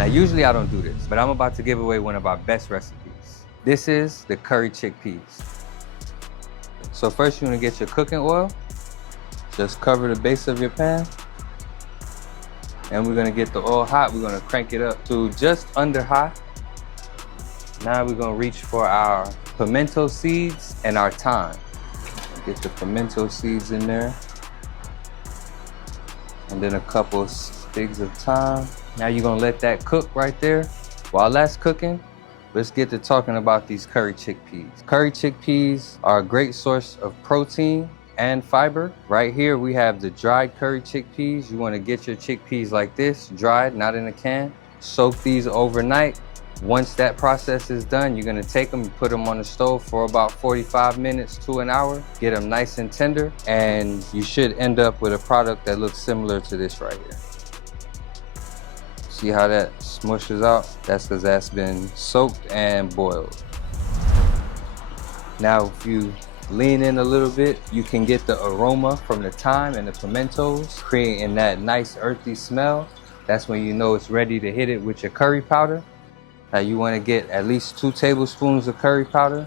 Now, usually I don't do this, but I'm about to give away one of our best recipes. This is the curry chickpeas. So first, you're gonna get your cooking oil. Just cover the base of your pan. And we're gonna get the oil hot. We're gonna crank it up to just under high. Now we're gonna reach for our pimento seeds and our thyme. Get the pimento seeds in there. And then a couple sprigs of thyme. Now you're gonna let that cook right there. While that's cooking, let's get to talking about these curry chickpeas. Curry chickpeas are a great source of protein and fiber. Right here, we have the dried curry chickpeas. You wanna get your chickpeas like this, dried, not in a can. Soak these overnight. Once that process is done, you're gonna take them and put them on the stove for about 45 minutes to an hour. Get them nice and tender, and you should end up with a product that looks similar to this right here. See how that smushes out? That's because that's been soaked and boiled. Now, if you lean in a little bit, you can get the aroma from the thyme and the pimentos, creating that nice earthy smell. That's when you know it's ready to hit it with your curry powder. Now you want to get at least 2 tablespoons of curry powder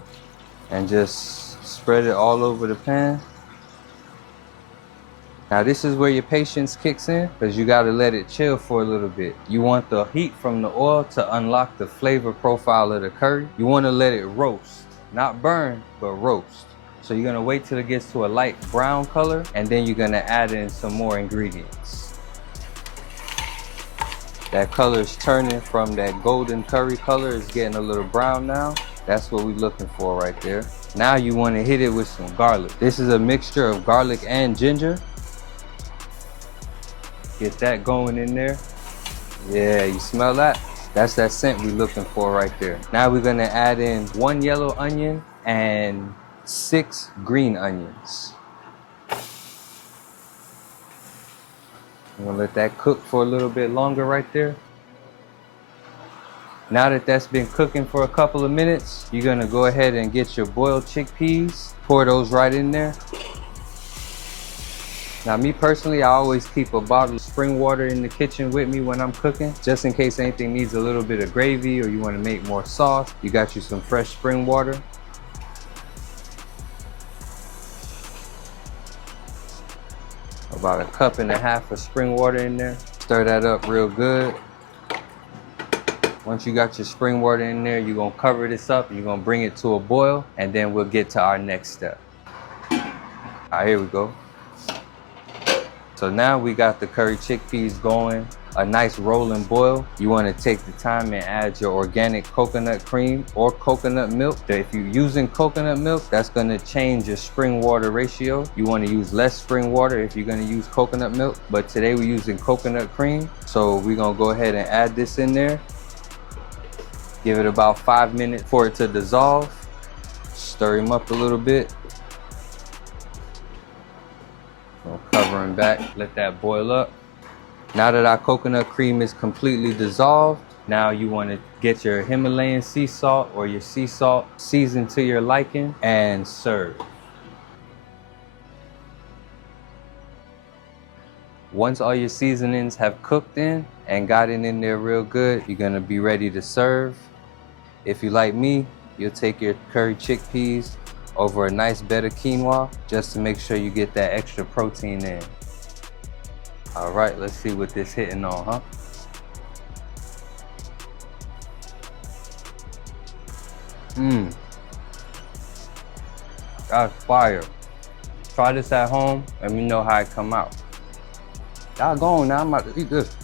and just spread it all over the pan. Now this is where your patience kicks in, because you got to let it chill for a little bit. You want the heat from the oil to unlock the flavor profile of the curry. You want to let it roast, not burn, but roast. So you're going to wait till it gets to a light brown color, and then you're going to add in some more ingredients. That color is turning from that golden curry color. It's getting a little brown now. That's what we're looking for right there. Now you want to hit it with some garlic. This is a mixture of garlic and ginger. Get that going in there. Yeah, you smell that? That's that scent we're looking for right there. Now we're gonna add in 1 yellow onion and 6 green onions. I'm gonna let that cook for a little bit longer right there. Now that that's been cooking for a couple of minutes, you're gonna go ahead and get your boiled chickpeas, pour those right in there. Now me personally, I always keep a bottle of spring water in the kitchen with me when I'm cooking, just in case anything needs a little bit of gravy or you wanna make more sauce. You got you some fresh spring water. About 1.5 cups of spring water in there. Stir that up real good. Once you got your spring water in there, you're gonna cover this up and you're gonna bring it to a boil, and then we'll get to our next step. All right, here we go. So now we got the curry chickpeas going, a nice rolling boil. You wanna take the time and add your organic coconut cream or coconut milk. If you're using coconut milk, that's gonna change your spring water ratio. You wanna use less spring water if you're gonna use coconut milk, but today we're using coconut cream. So we're gonna go ahead and add this in there. Give it about 5 minutes for it to dissolve. Stir him up a little bit. Cover him back, let that boil up. Now that our coconut cream is completely dissolved, now you want to get your Himalayan sea salt or your sea salt, seasoned to your liking, and serve. Once all your seasonings have cooked in and gotten in there real good, you're gonna be ready to serve. If you like me, you'll take your curry chickpeas over a nice bed of quinoa just to make sure you get that extra protein in. All right, let's see what this hitting on, huh? That's fire. Try this at home, let me know how it come out. Y'all going now, I'm about to eat this.